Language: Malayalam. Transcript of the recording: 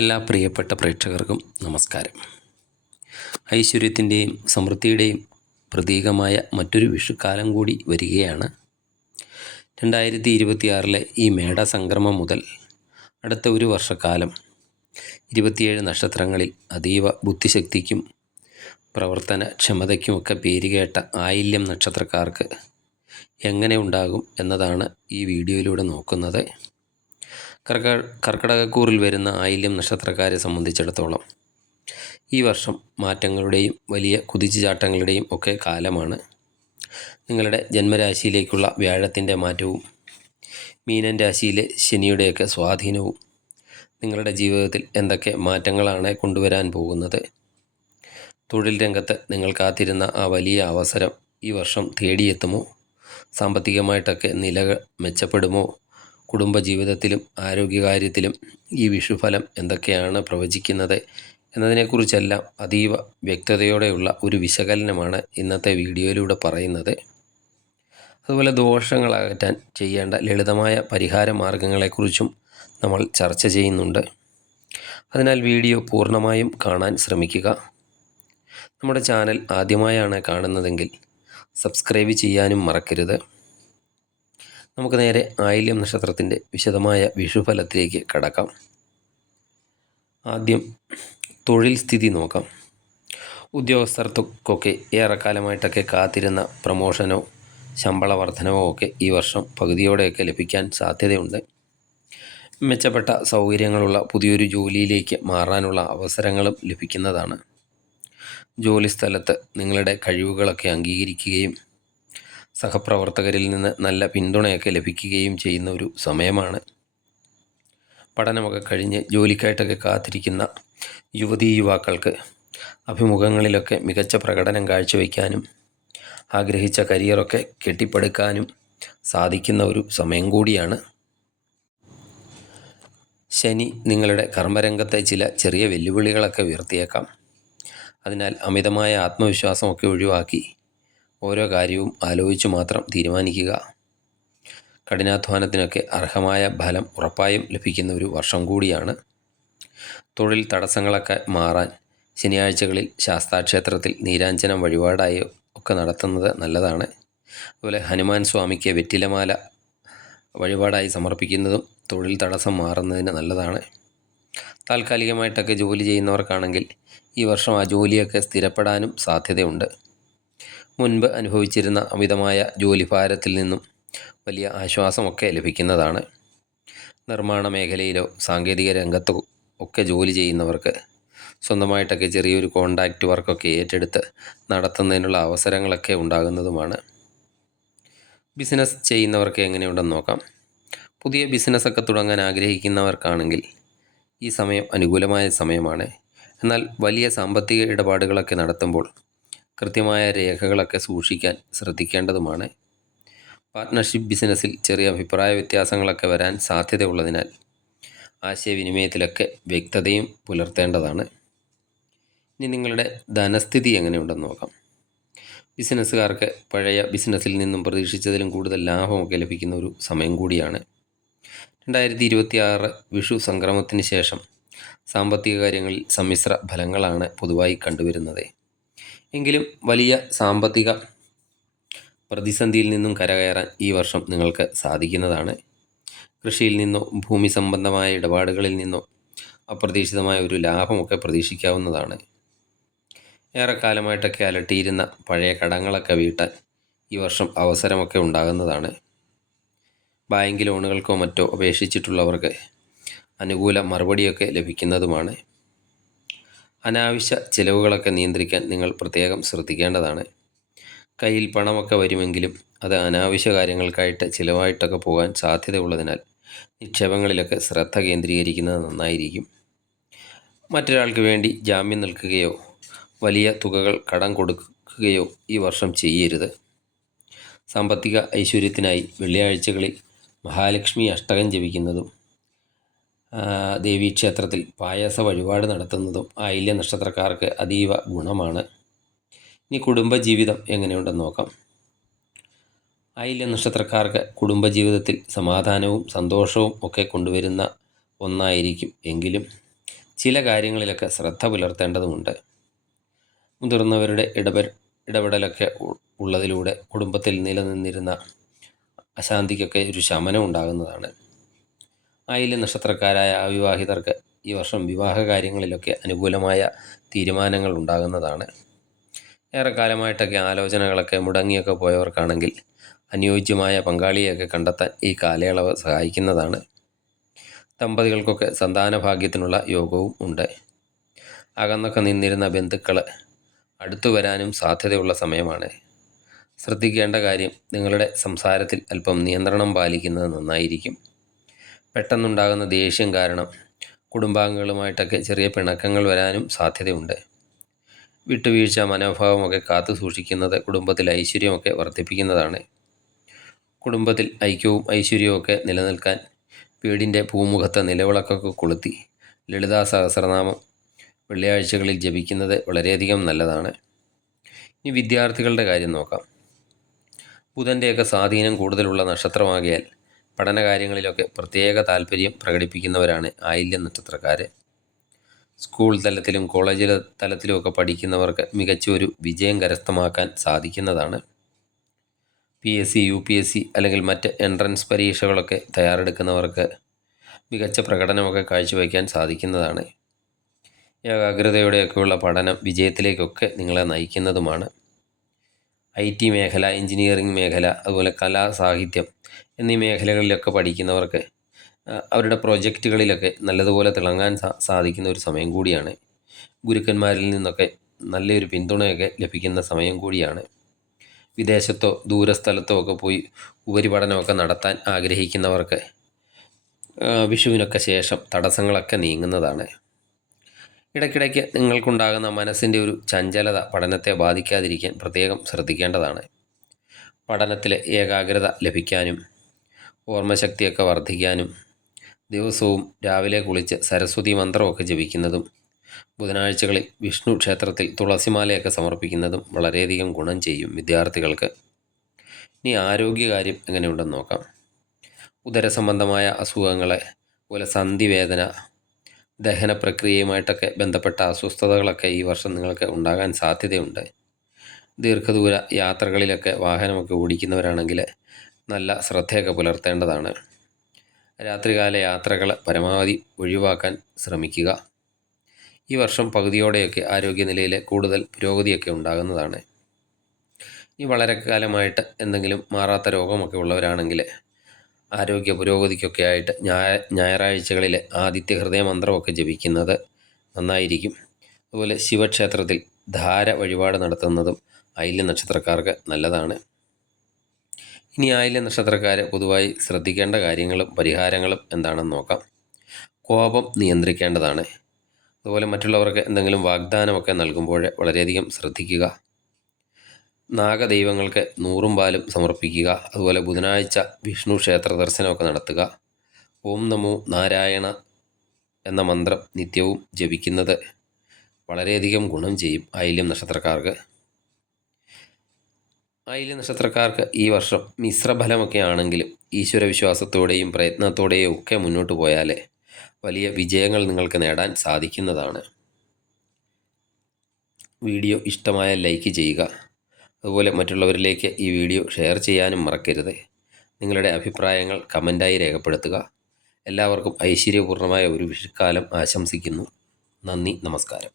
എല്ലാ പ്രിയപ്പെട്ട പ്രേക്ഷകർക്കും നമസ്കാരം. ഐശ്വര്യത്തിൻ്റെയും സമൃദ്ധിയുടെയും പ്രതീകമായ മറ്റൊരു വിഷുക്കാലം കൂടി വരികയാണ്. 2026 ഈ മേടസംക്രമം മുതൽ അടുത്ത ഒരു വർഷക്കാലം 27 നക്ഷത്രങ്ങളിൽ അതീവ ബുദ്ധിശക്തിക്കും പ്രവർത്തന ക്ഷമതയ്ക്കുമൊക്കെ പേരുകേട്ട ആയില്യം നക്ഷത്രക്കാർക്ക് എങ്ങനെ ഉണ്ടാകും എന്നതാണ് ഈ വീഡിയോയിലൂടെ നോക്കുന്നത്. കർക്കിടകക്കൂറിൽ വരുന്ന ആയില്യം നക്ഷത്രക്കാരെ സംബന്ധിച്ചിടത്തോളം ഈ വർഷം മാറ്റങ്ങളുടെയും വലിയ കുതിച്ചുചാട്ടങ്ങളുടെയും ഒക്കെ കാലമാണ്. നിങ്ങളുടെ ജന്മരാശിയിലേക്കുള്ള വ്യാഴത്തിൻ്റെ മാറ്റവും മീനൻ രാശിയിലെ ശനിയുടെയൊക്കെ സ്വാധീനവും നിങ്ങളുടെ ജീവിതത്തിൽ എന്തൊക്കെ മാറ്റങ്ങളാണ് കൊണ്ടുവരാൻ പോകുന്നത്. തൊഴിൽ രംഗത്ത് നിങ്ങൾ കാത്തിരുന്ന ആ വലിയ അവസരം ഈ വർഷം തേടിയെത്തുമോ? സാമ്പത്തികമായിട്ടൊക്കെ നില മെച്ചപ്പെടുമോ? കുടുംബജീവിതത്തിലും ആരോഗ്യകാര്യത്തിലും ഈ വിഷുഫലം എന്തൊക്കെയാണ് പ്രവചിക്കുന്നത് എന്നതിനെക്കുറിച്ചെല്ലാം അതീവ വ്യക്തതയോടെയുള്ള ഒരു വിശകലനമാണ് ഇന്നത്തെ വീഡിയോയിലൂടെ പറയുന്നത്. അതുപോലെ ദോഷങ്ങൾ അകറ്റാൻ ചെയ്യേണ്ട ലളിതമായ പരിഹാര മാർഗങ്ങളെക്കുറിച്ചും നമ്മൾ ചർച്ച ചെയ്യുന്നുണ്ട്. അതിനാൽ വീഡിയോ പൂർണ്ണമായും കാണാൻ ശ്രമിക്കുക. നമ്മുടെ ചാനൽ ആദ്യമായാണ് കാണുന്നതെങ്കിൽ സബ്സ്ക്രൈബ് ചെയ്യാനും മറക്കരുത്. നമുക്ക് നേരെ ആയില്യം നക്ഷത്രത്തിൻ്റെ വിശദമായ വിഷുഫലത്തിലേക്ക് കടക്കാം. ആദ്യം തൊഴിൽ സ്ഥിതി നോക്കാം. ഉദ്യോഗസ്ഥർക്കൊക്കെ ഏറെക്കാലമായിട്ടൊക്കെ കാത്തിരുന്ന പ്രമോഷനോ ശമ്പള വർധനവോ ഒക്കെ ഈ വർഷം പകുതിയോടെയൊക്കെ ലഭിക്കാൻ സാധ്യതയുണ്ട്. മെച്ചപ്പെട്ട സൗകര്യങ്ങളുള്ള പുതിയൊരു ജോലിയിലേക്ക് മാറാനുള്ള അവസരങ്ങളും ലഭിക്കുന്നതാണ്. ജോലിസ്ഥലത്ത് നിങ്ങളുടെ കഴിവുകളൊക്കെ അംഗീകരിക്കുകയും സഹപ്രവർത്തകരിൽ നിന്ന് നല്ല പിന്തുണയൊക്കെ ലഭിക്കുകയും ചെയ്യുന്ന ഒരു സമയമാണ്. പഠനമൊക്കെ കഴിഞ്ഞ് ജോലിക്കായിട്ടൊക്കെ കാത്തിരിക്കുന്ന യുവതീ-യുവാക്കൾക്ക് അഭിമുഖങ്ങളിലൊക്കെ മികച്ച പ്രകടനം കാഴ്ചവെക്കാനും ആഗ്രഹിച്ച കരിയറൊക്കെ കെട്ടിപ്പടുക്കാനും സാധിക്കുന്ന ഒരു സമയം കൂടിയാണ്. ശനി നിങ്ങളുടെ കർമ്മരംഗത്തെ ചില ചെറിയ വെല്ലുവിളികളൊക്കെ ഉയർത്തിയേക്കാം. അതിനാൽ അമിതമായ ആത്മവിശ്വാസമൊക്കെ ഒഴിവാക്കി ഓരോ കാര്യവും ആലോചിച്ച് മാത്രം തീരുമാനിക്കുക. കഠിനാധ്വാനത്തിനൊക്കെ അർഹമായ ഫലം ഉറപ്പായും ലഭിക്കുന്ന ഒരു വർഷം കൂടിയാണ്. തൊഴിൽ തടസ്സങ്ങളൊക്കെ മാറാൻ ശനിയാഴ്ചകളിൽ ശാസ്താക്ഷേത്രത്തിൽ നീരാഞ്ജനം വഴിപാടായി ഒക്കെ നടത്തുന്നത് നല്ലതാണ്. അതുപോലെ ഹനുമാൻ സ്വാമിക്ക് വെറ്റിലമാല വഴിപാടായി സമർപ്പിക്കുന്നതും തൊഴിൽ തടസ്സം മാറുന്നതിന് നല്ലതാണ്. താൽക്കാലികമായിട്ടൊക്കെ ജോലി ചെയ്യുന്നവർക്കാണെങ്കിൽ ഈ വർഷം ആ ജോലിയൊക്കെ സ്ഥിരപ്പെടാനും സാധ്യതയുണ്ട്. മുൻപ് അനുഭവിച്ചിരുന്ന അമിതമായ ജോലിഭാരത്തിൽ നിന്നും വലിയ ആശ്വാസമൊക്കെ ലഭിക്കുന്നതാണ്. നിർമ്മാണ മേഖലയിലോ സാങ്കേതിക രംഗത്തോ ഒക്കെ ജോലി ചെയ്യുന്നവർക്ക് സ്വന്തമായിട്ടൊക്കെ ചെറിയൊരു കോൺട്രാക്റ്റ് വർക്കൊക്കെ ഏറ്റെടുത്ത് നടത്തുന്നതിനുള്ള അവസരങ്ങളൊക്കെ ഉണ്ടാകുന്നതുമാണ്. ബിസിനസ് ചെയ്യുന്നവർക്ക് എങ്ങനെയുണ്ടെന്ന് നോക്കാം. പുതിയ ബിസിനസ്സൊക്കെ തുടങ്ങാൻ ആഗ്രഹിക്കുന്നവർക്കാണെങ്കിൽ ഈ സമയം അനുകൂലമായ സമയമാണ്. എന്നാൽ വലിയ സാമ്പത്തിക ഇടപാടുകളൊക്കെ നടത്തുമ്പോൾ കൃത്യമായ രേഖകളൊക്കെ സൂക്ഷിക്കാൻ ശ്രദ്ധിക്കേണ്ടതുമാണ്. പാർട്ട്ണർഷിപ്പ് ബിസിനസ്സിൽ ചെറിയ അഭിപ്രായ വ്യത്യാസങ്ങളൊക്കെ വരാൻ സാധ്യതയുള്ളതിനാൽ ആശയവിനിമയത്തിലൊക്കെ വ്യക്തതയും പുലർത്തേണ്ടതാണ്. ഇനി നിങ്ങളുടെ ധനസ്ഥിതി എങ്ങനെയുണ്ടെന്ന് നോക്കാം. ബിസിനസ്സുകാർക്ക് പഴയ ബിസിനസ്സിൽ നിന്നും പ്രതീക്ഷിച്ചതിലും കൂടുതൽ ലാഭമൊക്കെ ലഭിക്കുന്ന ഒരു സമയം കൂടിയാണ്. 2026 വിഷു സംക്രമത്തിന് ശേഷം സാമ്പത്തിക കാര്യങ്ങളിൽ സമ്മിശ്ര ഫലങ്ങളാണ് പൊതുവായി കണ്ടുവരുന്നത്. എങ്കിലും വലിയ സാമ്പത്തിക പ്രതിസന്ധിയിൽ നിന്നും കരകയറാൻ ഈ വർഷം നിങ്ങൾക്ക് സാധിക്കുന്നതാണ്. കൃഷിയിൽ നിന്നോ ഭൂമി സംബന്ധമായ ഇടപാടുകളിൽ നിന്നോ അപ്രതീക്ഷിതമായ ഒരു ലാഭമൊക്കെ പ്രതീക്ഷിക്കാവുന്നതാണ്. ഏറെക്കാലമായിട്ടൊക്കെ അലട്ടിയിരുന്ന പഴയ കടങ്ങളൊക്കെ വീട്ടാൻ ഈ വർഷം അവസരമൊക്കെ ഉണ്ടാകുന്നതാണ്. ബാങ്ക് ലോണുകൾക്കോ മറ്റോ അപേക്ഷിച്ചിട്ടുള്ളവർക്ക് അനുകൂല മറുപടിയൊക്കെ ലഭിക്കുന്നതുമാണ്. അനാവശ്യ ചിലവുകളൊക്കെ നിയന്ത്രിക്കാൻ നിങ്ങൾ പ്രത്യേകം ശ്രദ്ധിക്കേണ്ടതാണ്. കയ്യിൽ പണമൊക്കെ വരുമെങ്കിലും അത് അനാവശ്യ കാര്യങ്ങൾക്കായിട്ട് ചിലവായിട്ടൊക്കെ പോകാൻ സാധ്യതയുള്ളതിനാൽ നിക്ഷേപങ്ങളിലൊക്കെ ശ്രദ്ധ കേന്ദ്രീകരിക്കുന്നത് നന്നായിരിക്കും. മറ്റൊരാൾക്ക് വേണ്ടി ജാമ്യം നിൽക്കുകയോ വലിയ തുകകൾ കടം കൊടുക്കുകയോ ഈ വർഷം ചെയ്യരുത്. സാമ്പത്തിക ഐശ്വര്യത്തിനായി വെള്ളിയാഴ്ചകളിൽ മഹാലക്ഷ്മി അഷ്ടകം ജപിക്കുന്നതും ദേവീക്ഷേത്രത്തിൽ പായസ വഴിപാട് നടത്തുന്നതും ആയില്യ നക്ഷത്രക്കാർക്ക് അതീവ ഗുണമാണ്. ഇനി കുടുംബജീവിതം എങ്ങനെയുണ്ടെന്ന് നോക്കാം. ആയില്യ നക്ഷത്രക്കാർക്ക് കുടുംബജീവിതത്തിൽ സമാധാനവും സന്തോഷവും ഒക്കെ കൊണ്ടുവരുന്ന ഒന്നായിരിക്കും. എങ്കിലും ചില കാര്യങ്ങളിലൊക്കെ ശ്രദ്ധ പുലർത്തേണ്ടതുമുണ്ട്. മുതിർന്നവരുടെ ഇടപെടലൊക്കെ ഉള്ളതിലൂടെ കുടുംബത്തിൽ നിലനിന്നിരുന്ന അശാന്തിക്കൊക്കെ ഒരു ശമനം ഉണ്ടാകുന്നതാണ്. ആയില്യം നക്ഷത്രക്കാരായ അവിവാഹിതർക്ക് ഈ വർഷം വിവാഹ കാര്യങ്ങളിലൊക്കെ അനുകൂലമായ തീരുമാനങ്ങൾ ഉണ്ടാകുന്നതാണ്. ഏറെക്കാലമായിട്ടൊക്കെ ആലോചനകളൊക്കെ മുടങ്ങിയൊക്കെ പോയവർക്കാണെങ്കിൽ അനുയോജ്യമായ പങ്കാളിയെയൊക്കെ കണ്ടെത്താൻ ഈ കാലയളവ് സഹായിക്കുന്നതാണ്. ദമ്പതികൾക്കൊക്കെ സന്താന ഭാഗ്യത്തിനുള്ള യോഗവും ഉണ്ട്. അകന്നൊക്കെ നിന്നിരുന്ന ബന്ധുക്കൾ അടുത്തു വരാനും സാധ്യതയുള്ള സമയമാണ്. ശ്രദ്ധിക്കേണ്ട കാര്യം, നിങ്ങളുടെ സംസാരത്തിൽ അല്പം നിയന്ത്രണം പാലിക്കുന്നത് നന്നായിരിക്കും. പെട്ടെന്നുണ്ടാകുന്ന ദേഷ്യം കാരണം കുടുംബാംഗങ്ങളുമായിട്ടൊക്കെ ചെറിയ പിണക്കങ്ങൾ വരാനും സാധ്യതയുണ്ട്. വിട്ടുവീഴ്ച മനോഭാവമൊക്കെ കാത്തു സൂക്ഷിക്കുന്നത് കുടുംബത്തിൽ ഐശ്വര്യമൊക്കെ വർദ്ധിപ്പിക്കുന്നതാണ്. കുടുംബത്തിൽ ഐക്യവും ഐശ്വര്യവും ഒക്കെ നിലനിൽക്കാൻ വീടിൻ്റെ പൂമുഖത്ത് നിലവിളക്കൊക്കെ കൊളുത്തി ലളിതാ സഹസ്രനാമം വെള്ളിയാഴ്ചകളിൽ ജപിക്കുന്നത് വളരെയധികം നല്ലതാണ്. ഇനി വിദ്യാർത്ഥികളുടെ കാര്യം നോക്കാം. ബുധൻ്റെയൊക്കെ സ്വാധീനം കൂടുതലുള്ള നക്ഷത്രമാകിയാൽ പഠനകാര്യങ്ങളിലൊക്കെ പ്രത്യേക താല്പര്യം പ്രകടിപ്പിക്കുന്നവരാണ് ആയില്യം നക്ഷത്രക്കാർ. സ്കൂൾ തലത്തിലും കോളേജ് തലത്തിലുമൊക്കെ പഠിക്കുന്നവർക്ക് മികച്ച ഒരു വിജയം കരസ്ഥമാക്കാൻ സാധിക്കുന്നതാണ്. PSC, UPSC അല്ലെങ്കിൽ മറ്റ് എൻട്രൻസ് പരീക്ഷകളൊക്കെ തയ്യാറെടുക്കുന്നവർക്ക് മികച്ച പ്രകടനമൊക്കെ കാഴ്ചവയ്ക്കാൻ സാധിക്കുന്നതാണ്. ഏകാഗ്രതയോടെയൊക്കെയുള്ള പഠനം വിജയത്തിലേക്കൊക്കെ നിങ്ങളെ നയിക്കുന്നതുമാണ്. IT മേഖല, എഞ്ചിനീയറിംഗ് മേഖല, അതുപോലെ കലാ സാഹിത്യം എന്നീ മേഖലകളിലൊക്കെ പഠിക്കുന്നവർക്ക് അവരുടെ പ്രൊജക്റ്റുകളിലൊക്കെ നല്ലതുപോലെ തിളങ്ങാൻ സാധിക്കുന്ന ഒരു സമയം കൂടിയാണ്. ഗുരുക്കന്മാരിൽ നിന്നൊക്കെ നല്ലൊരു പിന്തുണയൊക്കെ ലഭിക്കുന്ന സമയം കൂടിയാണ്. വിദേശത്തോ ദൂരസ്ഥലത്തോ ഒക്കെ പോയി ഉപരിപഠനമൊക്കെ നടത്താൻ ആഗ്രഹിക്കുന്നവർക്ക് വിഷുവിനൊക്കെ ശേഷം തടസ്സങ്ങളൊക്കെ നീങ്ങുന്നതാണ്. ഇടയ്ക്കിടയ്ക്ക് നിങ്ങൾക്കുണ്ടാകുന്ന മനസ്സിൻ്റെ ഒരു ചഞ്ചലത പഠനത്തെ ബാധിക്കാതിരിക്കാൻ പ്രത്യേകം ശ്രദ്ധിക്കേണ്ടതാണ്. പഠനത്തിൽ ഏകാഗ്രത ലഭിക്കാനും ഓർമ്മശക്തിയൊക്കെ വർദ്ധിക്കാനും ദിവസവും രാവിലെ കുളിച്ച് സരസ്വതി മന്ത്രമൊക്കെ ജപിക്കുന്നതും ബുധനാഴ്ചകളിൽ വിഷ്ണു ക്ഷേത്രത്തിൽ തുളസിമാലയൊക്കെ സമർപ്പിക്കുന്നതും വളരെയധികം ഗുണം ചെയ്യും വിദ്യാർത്ഥികൾക്ക്. ഇനി ആരോഗ്യകാര്യം എങ്ങനെയുണ്ടെന്ന് നോക്കാം. ഉദരസംബന്ധമായ അസുഖങ്ങളെ പോലെ സന്ധിവേദന, ദഹന പ്രക്രിയയുമായിട്ടൊക്കെ ബന്ധപ്പെട്ട അസ്വസ്ഥതകളൊക്കെ ഈ വർഷം നിങ്ങൾക്ക് ഉണ്ടാകാൻ സാധ്യതയുണ്ട്. ദീർഘദൂര യാത്രകളിലൊക്കെ വാഹനമൊക്കെ ഓടിക്കുന്നവരാണെങ്കിൽ നല്ല ശ്രദ്ധയൊക്കെ പുലർത്തേണ്ടതാണ്. രാത്രികാല യാത്രകൾ പരമാവധി ഒഴിവാക്കാൻ ശ്രമിക്കുക. ഈ വർഷം പകുതിയോടെയൊക്കെ ആരോഗ്യനിലയിൽ കൂടുതൽ പുരോഗതിയൊക്കെ ഉണ്ടാകുന്നതാണ്. ഈ വളരെ കാലമായിട്ട് എന്തെങ്കിലും മാറാത്ത രോഗമൊക്കെ ഉള്ളവരാണെങ്കിൽ ആരോഗ്യ പുരോഗതിക്കൊക്കെ ആയിട്ട് ഞായറാഴ്ചകളിൽ ആദിത്യ ഹൃദയ മന്ത്രമൊക്കെ ജപിക്കുന്നത് നന്നായിരിക്കും. അതുപോലെ ശിവക്ഷേത്രത്തിൽ ധാര വഴിപാട് നടത്തുന്നതും ആയില്യം നക്ഷത്രക്കാർക്ക് നല്ലതാണ്. ഇനി ആയില്യം നക്ഷത്രക്കാർ പൊതുവായി ശ്രദ്ധിക്കേണ്ട കാര്യങ്ങളും പരിഹാരങ്ങളും എന്താണെന്ന് നോക്കാം. കോപം നിയന്ത്രിക്കേണ്ടതാണ്. അതുപോലെ മറ്റുള്ളവർക്ക് എന്തെങ്കിലും വാഗ്ദാനമൊക്കെ നൽകുമ്പോൾ വളരെയധികം ശ്രദ്ധിക്കുക. നാഗദൈവങ്ങൾക്ക് 100 പാലും സമർപ്പിക്കുക. അതുപോലെ ബുധനാഴ്ച വിഷ്ണു ക്ഷേത്ര ദർശനമൊക്കെ നടത്തുക. ഓം നമോ നാരായണ എന്ന മന്ത്രം നിത്യവും ജപിക്കുന്നത് വളരെയധികം ഗുണം ചെയ്യും ആയില്യം നക്ഷത്രക്കാർക്ക്. ആയില്യം നക്ഷത്രക്കാർക്ക് ഈ വർഷം മിശ്രഫലമൊക്കെ ആണെങ്കിലും ഈശ്വരവിശ്വാസത്തോടെയും പ്രയത്നത്തോടെയും ഒക്കെ മുന്നോട്ട് പോയാൽ വലിയ വിജയങ്ങൾ നിങ്ങൾക്ക് നേടാൻ സാധിക്കുന്നതാണ്. വീഡിയോ ഇഷ്ടമായാൽ ലൈക്ക് ചെയ്യുക. അതുപോലെ മറ്റുള്ളവരിലേക്ക് ഈ വീഡിയോ ഷെയർ ചെയ്യാനും മറക്കരുത്. നിങ്ങളുടെ അഭിപ്രായങ്ങൾ കമൻറ്റായി രേഖപ്പെടുത്തുക. എല്ലാവർക്കും ഐശ്വര്യപൂർണ്ണമായ ഒരു വിഷുക്കാലം ആശംസിക്കുന്നു. നന്ദി, നമസ്കാരം.